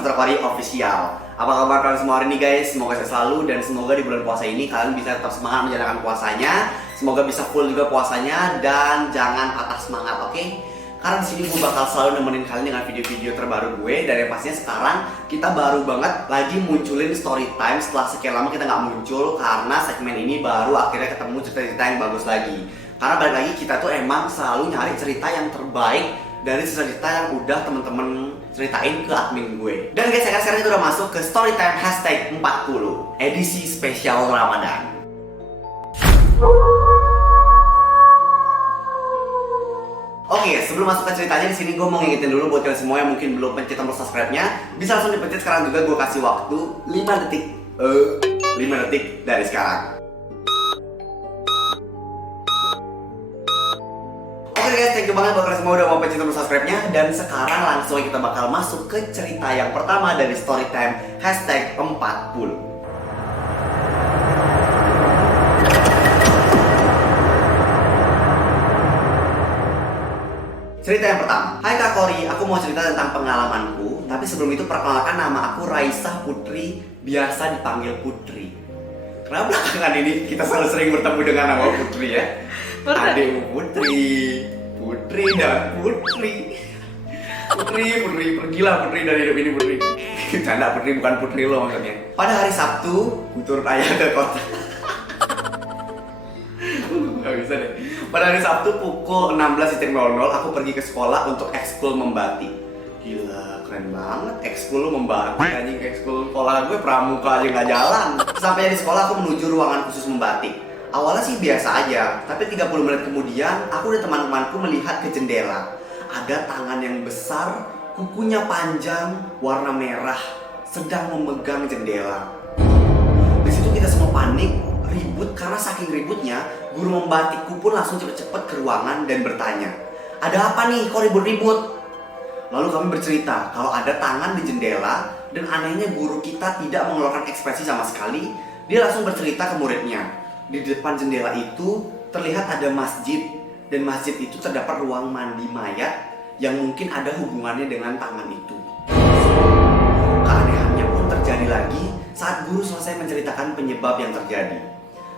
Saputra Kori Official. Apa kabar kalian semua hari ini guys? Semoga sehat selalu dan semoga di bulan puasa ini kalian bisa tetap semangat menjalankan puasanya. Semoga bisa full juga puasanya dan jangan patah semangat, oke? Karena di sini gue bakal selalu nemenin kalian dengan video-video terbaru gue. Dan yang pastinya sekarang kita baru banget lagi munculin story time setelah sekian lama kita nggak muncul karena segmen ini baru akhirnya ketemu cerita-cerita yang bagus lagi. Karena balik lagi kita tuh emang selalu nyari cerita yang terbaik dari cerita yang udah temen-temen ceritain ke admin gue. Dan guys, sekarang kita udah masuk ke Storytime hashtag 40 edisi spesial Ramadan. Oke, sebelum masuk ke ceritanya di sini gue mau ngingetin dulu buat kalian semua yang mungkin belum pencet tombol subscribe-nya, bisa langsung dipencet sekarang juga. Gue kasih waktu 5 detik 5 detik dari sekarang. Oke guys, thank you banget buat kalian semua udah mau pencet tombol subscribe-nya. Dan sekarang langsung kita bakal masuk ke cerita yang pertama dari Storytime hashtag 40. Cerita yang pertama. Hai Kak Kori, aku mau cerita tentang pengalamanku. Tapi sebelum itu perkenalkan, nama aku Raisah Putri, biasa dipanggil Putri. Kenapa belakangan ini kita selalu sering bertemu dengan nama Putri ya? Adikmu Putri, Putri dan Putri. Putri, pergilah Putri dari hidup ini Putri. Canda, Putri bukan Putri lo maksudnya. Pada hari Sabtu, ku turut ayah ke kota. Gak bisa deh. Pada hari Sabtu pukul 16.00 aku pergi ke sekolah untuk ekskul membatik. Gila, keren banget. Ekskul membatik anjing. Ekskul sekolah gue pramuka aja gak jalan. Sampai di sekolah aku menuju ruangan khusus membatik. Awalnya sih biasa aja, tapi 30 menit kemudian aku dan teman-temanku melihat ke jendela. Ada tangan yang besar, kukunya panjang, warna merah, sedang memegang jendela. Di situ kita semua panik, ribut. Karena saking ributnya, guru membatikku pun langsung cepet-cepet ke ruangan dan bertanya, "Ada apa nih, kok ribut-ribut?" Lalu kami bercerita kalau ada tangan di jendela dan anehnya guru kita tidak mengeluarkan ekspresi sama sekali. Dia langsung bercerita ke muridnya. Di depan jendela itu terlihat ada masjid, dan masjid itu terdapat ruang mandi mayat yang mungkin ada hubungannya dengan tangan itu. Keanehannya pun terjadi lagi saat guru selesai menceritakan penyebab yang terjadi.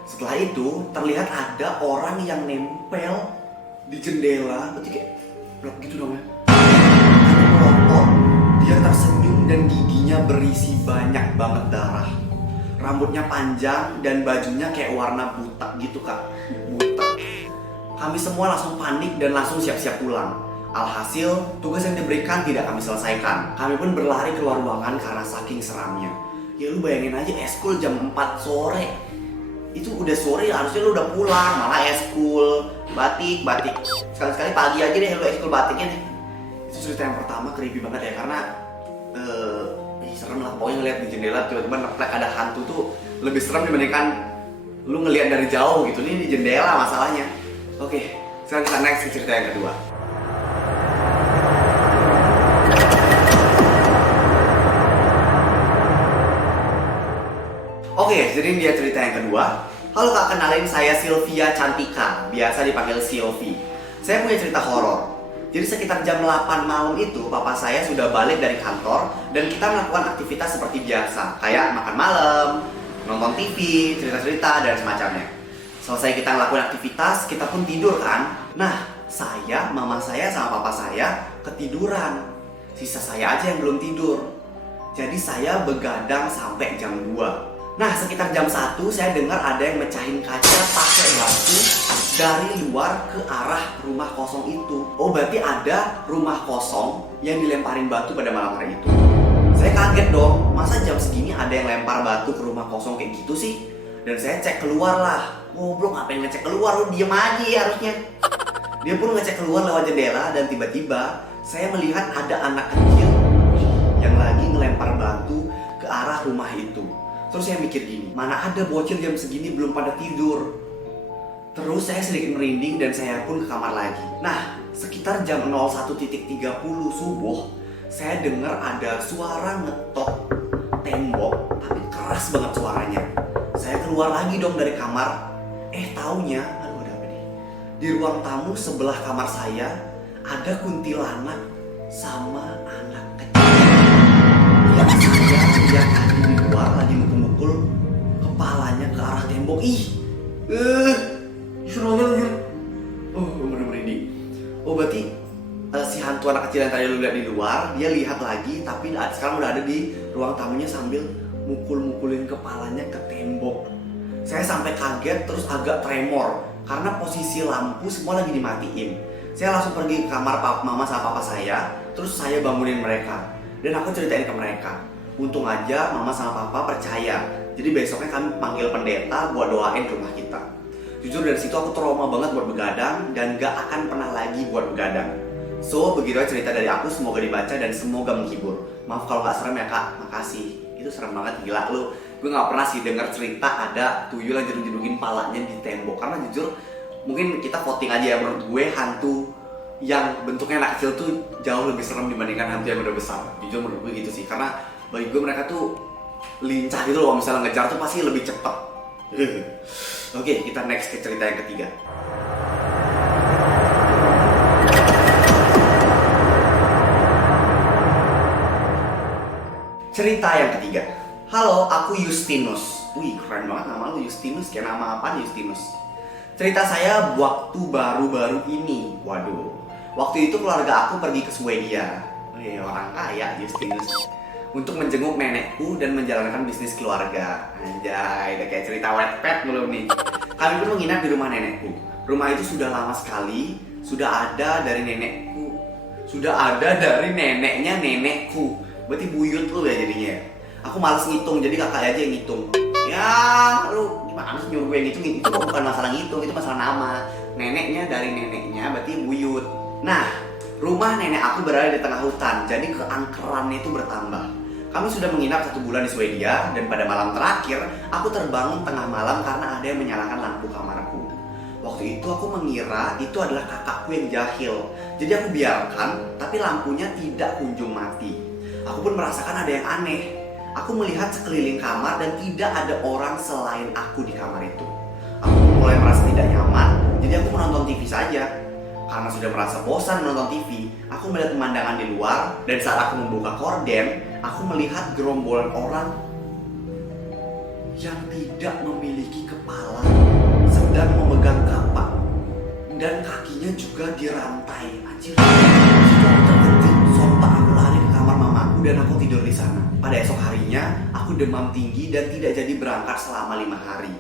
Setelah itu terlihat ada orang yang nempel di jendela, berarti kayak blok gitu dong ya. Melotot, dia tersenyum dan giginya berisi banyak banget darah. Rambutnya panjang dan bajunya kayak warna buta gitu kak, buta. Kami semua langsung panik dan langsung siap-siap pulang. Alhasil tugas yang diberikan tidak kami selesaikan. Kami pun berlari keluar ruangan karena saking seramnya. Ya lu bayangin aja eskul jam 4 sore. Itu udah sore, harusnya lu udah pulang, malah eskul batik. Sekali-sekali pagi aja deh lu eskul batiknya deh. Itu cerita yang pertama, creepy banget ya, karena serem lah. Pokoknya ngeliat di jendela tiba-tiba neplek ada hantu tuh lebih serem dibandingkan lu ngeliat dari jauh gitu. Ini di jendela masalahnya. Oke, sekarang kita next ke cerita yang kedua. Oke, jadi dia cerita yang kedua. Halo kak, kenalin saya Sylvia Cantika, biasa dipanggil Sylvie. Saya punya cerita horor. Jadi sekitar jam 8 malam itu papa saya sudah balik dari kantor dan kita melakukan aktivitas seperti biasa, kayak makan malam, nonton TV, cerita-cerita dan semacamnya. Selesai kita ngelakuin aktivitas, kita pun tidur kan. Nah, saya, mama saya sama papa saya ketiduran. Sisa saya aja yang belum tidur. Jadi saya begadang sampai jam 2. Nah, sekitar jam 1 saya dengar ada yang mecahin kaca pakai batu dari luar ke arah rumah kosong itu. Oh, berarti ada rumah kosong yang dilemparin batu pada malam hari itu. Saya kaget dong, masa jam segini ada yang lempar batu ke rumah kosong kayak gitu sih? Dan saya cek keluar lah. Goblok, ngapain ngecek keluar, lu diem aja ya harusnya. Dia pun ngecek keluar lewat jendela dan tiba-tiba saya melihat ada anak kecil yang lagi ngelempar batu ke arah rumah itu. Terus saya mikir gini, mana ada bocil jam segini belum pada tidur. Terus saya sedikit merinding dan saya pun ke kamar lagi. Nah, sekitar jam 01.30 subuh, saya dengar ada suara ngetok tembok, tapi keras banget suaranya. Saya keluar lagi dong dari kamar. Taunya, aduh ada apa nih? Di ruang tamu sebelah kamar saya ada kuntilanak sama anak kecil. lihat tadi di luar lagi mukul-mukul kepalanya ke arah tembok. Ih, serem banget anjir. Oh, bener merinding. Oh, berarti si hantu anak kecil yang tadi lu lihat di luar, dia lihat lagi tapi sekarang udah ada di ruang tamunya sambil mukul-mukulin kepalanya ke tembok. Saya sampai kaget terus agak tremor karena posisi lampu semua lagi dimatiin. Saya langsung pergi ke kamar mama sama papa saya, terus saya bangunin mereka dan aku ceritain ke mereka. Untung aja mama sama papa percaya. Jadi besoknya kami panggil pendeta buat doain rumah kita. Jujur dari situ aku trauma banget buat begadang dan gak akan pernah lagi buat begadang. So, begitu aja cerita dari aku, semoga dibaca dan semoga menghibur. Maaf kalau gak serem ya kak, makasih. Itu serem banget, gila lu. Gue gak pernah sih denger cerita ada tuyul yang jeduk-jedukin palanya di tembok. Karena jujur, mungkin kita voting aja ya, menurut gue hantu yang bentuknya anak kecil tuh jauh lebih serem dibandingkan hantu yang udah besar. Jujur menurut gue gitu sih, karena bagi gue mereka tuh lincah gitu loh, misalnya ngejar tuh pasti lebih cepet. Oke, kita next ke cerita yang ketiga. Cerita yang ketiga. Halo, aku Justinus. Wih, keren banget nama lu, Justinus. Kayak nama apa Justinus? Cerita saya waktu baru-baru ini. Waduh. Waktu itu keluarga aku pergi ke Swedia. Orang kaya Justinus. Untuk menjenguk nenekku dan menjalankan bisnis keluarga. Anjay, udah kayak cerita Wattpad belum nih. Kami pun menginap di rumah nenekku. Rumah itu sudah lama sekali. Sudah ada dari nenekku. Sudah ada dari neneknya nenekku. Berarti buyut lu ya jadinya. Aku males ngitung, jadi kakak aja yang ngitung. Ya, lu gimana sih nyuruh gue yang ngitung? Itu bukan masalah ngitung, itu masalah nama. Neneknya dari neneknya, berarti buyut. Nah, rumah nenek aku berada di tengah hutan, jadi keangkerannya itu bertambah. Kami sudah menginap 1 bulan di Swedia, dan pada malam terakhir, aku terbangun tengah malam karena ada yang menyalakan lampu kamarku. Waktu itu aku mengira itu adalah kakakku yang jahil. Jadi aku biarkan, tapi lampunya tidak kunjung mati. Aku pun merasakan ada yang aneh. Aku melihat sekeliling kamar dan tidak ada orang selain aku di kamar itu. Aku mulai merasa tidak nyaman, jadi aku menonton TV saja. Karena sudah merasa bosan menonton TV, aku melihat pemandangan di luar. Dan saat aku membuka korden, aku melihat gerombolan orang yang tidak memiliki kepala sedang memegang kapak. Dan kakinya juga dirantai. Anjir, sontak aku lari ke kamar mamaku dan aku tidur di sana. Pada esok harinya, aku demam tinggi dan tidak jadi berangkat selama 5 hari.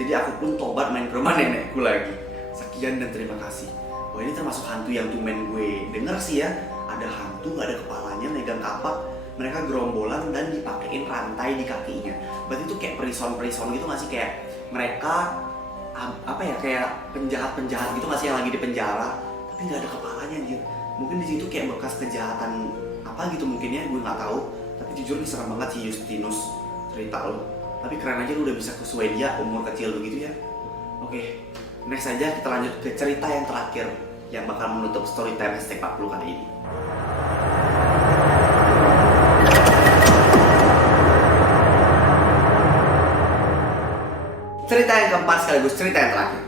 Jadi aku pun tobat main ke rumah nenekku lagi. Sekian dan terima kasih. Wah, ini termasuk hantu yang tumen gue denger sih ya. Ada hantu, gak ada kepalanya, megang kapak. Mereka gerombolan dan dipakein rantai di kakinya. Berarti itu kayak perison-perison gitu gak sih? Kayak mereka apa ya, kayak penjahat-penjahat gitu gak sih yang lagi di penjara, tapi gak ada kepalanya anjir. Mungkin di situ kayak bekas kejahatan apa gitu mungkin ya, gue nggak tahu. Tapi jujur ini serem banget sih Justinus cerita lo. Tapi keren aja lu udah bisa ke Swedia umur kecil begitu ya. Oke, next aja kita lanjut ke cerita yang terakhir yang bakal menutup story time #40 kali ini. Cerita yang keempat sekaligus cerita yang terakhir.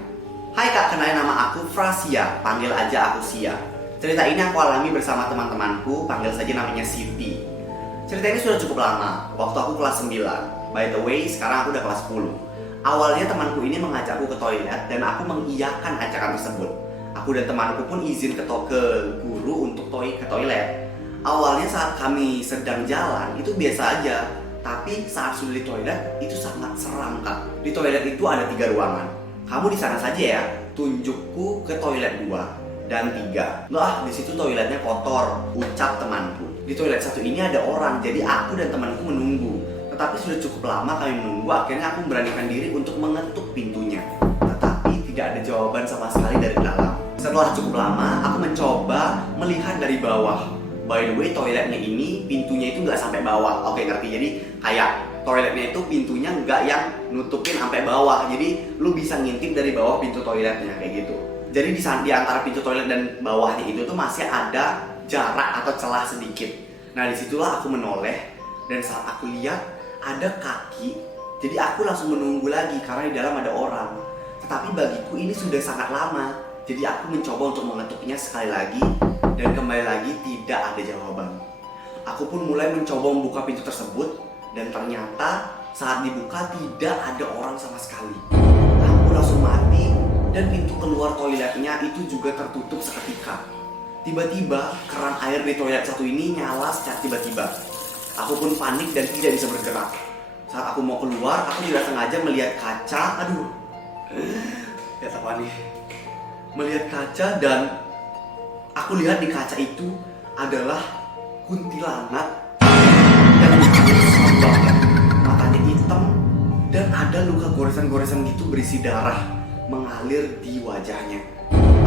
Hai kak, kenalin nama aku Frasia, panggil aja aku Sia. Cerita ini aku alami bersama teman-temanku, panggil saja namanya Siti. Cerita ini sudah cukup lama, waktu aku kelas 9. By the way, sekarang aku udah kelas 10. Awalnya temanku ini mengajakku ke toilet dan aku mengiyakan ajakan tersebut. Aku dan temanku pun izin ke guru untuk ke toilet. Awalnya saat kami sedang jalan, itu biasa aja. Tapi saat sudah di toilet, itu sangat seram kak. Di toilet itu ada 3 ruangan. Kamu di sana saja ya, tunjukku ke toilet 2 dan 3. Lah, di situ toiletnya kotor, ucap temanku. Di toilet satu ini ada orang, jadi aku dan temanku menunggu. Tetapi sudah cukup lama kami menunggu, akhirnya aku memberanikan diri untuk mengetuk pintunya. Tetapi tidak ada jawaban sama sekali dari dalam. Setelah cukup lama, aku mencoba melihat dari bawah. By the way, toiletnya ini pintunya itu nggak sampai bawah. Oke, ngerti? Jadi kayak toiletnya itu pintunya nggak yang nutupin sampai bawah. Jadi lu bisa ngintip dari bawah pintu toiletnya kayak gitu. Jadi di antara pintu toilet dan bawahnya itu tuh masih ada jarak atau celah sedikit. Nah, disitulah aku menoleh dan saat aku lihat ada kaki. Jadi aku langsung menunggu lagi karena di dalam ada orang. Tetapi bagiku ini sudah sangat lama. Jadi aku mencoba untuk mengetuknya sekali lagi dan kembali lagi tidak ada jawaban. Aku pun mulai mencoba membuka pintu tersebut Dan ternyata saat dibuka tidak ada orang sama sekali. Lampu langsung mati dan pintu keluar toiletnya itu juga tertutup seketika. Tiba-tiba keran air di toilet satu ini nyala secara tiba-tiba. Aku pun panik dan tidak bisa bergerak. Saat aku mau keluar, aku tidak sengaja melihat kaca. Aduh, lihat apa nih? Melihat kaca dan aku lihat di kaca itu adalah kuntilanak yang lucunya serem banget. Matanya hitam dan ada luka goresan-goresan gitu berisi darah mengalir di wajahnya.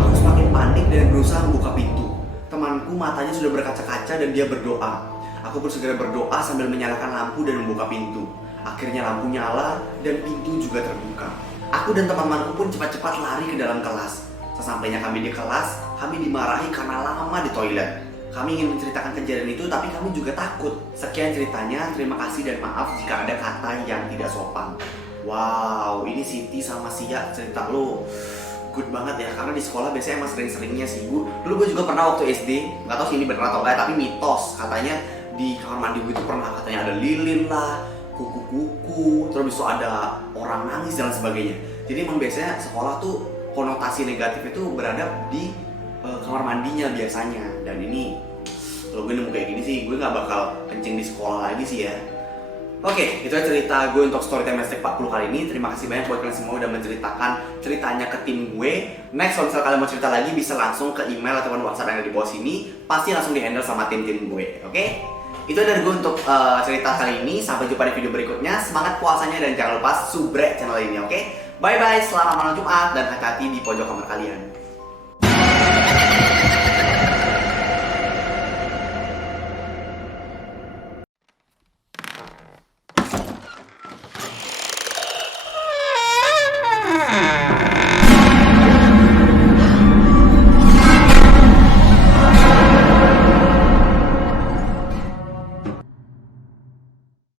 Aku semakin panik dan berusaha membuka pintu. Temanku matanya sudah berkaca-kaca dan dia berdoa. Aku pun segera berdoa sambil menyalakan lampu dan membuka pintu. Akhirnya lampu nyala dan pintu juga terbuka. Aku dan teman-temanku pun cepat-cepat lari ke dalam kelas. Sesampainya kami di kelas, kami dimarahi karena lama di toilet. Kami ingin menceritakan kejadian itu tapi kami juga takut. Sekian ceritanya, terima kasih dan maaf jika ada kata yang tidak sopan. Wow, ini Siti sama Sia cerita lo good banget ya, karena di sekolah biasanya emang sering-seringnya sih. Dulu gue juga pernah waktu SD, nggak tahu sih ini bener atau enggak, tapi mitos katanya di kamar mandi gue itu pernah katanya ada lilin lah, kuku-kuku, terus itu ada orang nangis dan sebagainya. Jadi emang biasanya sekolah tuh konotasi negatif itu berada di kamar mandinya biasanya. Dan ini kalau gue nemu kayak gini sih, gue nggak bakal kencing di sekolah lagi sih ya. Oke, itu aja cerita gue untuk Storytime Hashtag 40 kali ini. Terima kasih banyak buat kalian semua udah menceritakan ceritanya ke tim gue. Next, kalau misalnya kalian mau cerita lagi bisa langsung ke email ataupun WhatsApp yang ada di bawah sini. Pasti langsung di-handle sama tim-tim gue, oke? Itu dari gue untuk cerita kali ini. Sampai jumpa di video berikutnya. Semangat puasanya dan jangan lupa subrek channel ini, oke? Bye-bye, selamat malam Jumat dan hati-hati di pojok kamar kalian.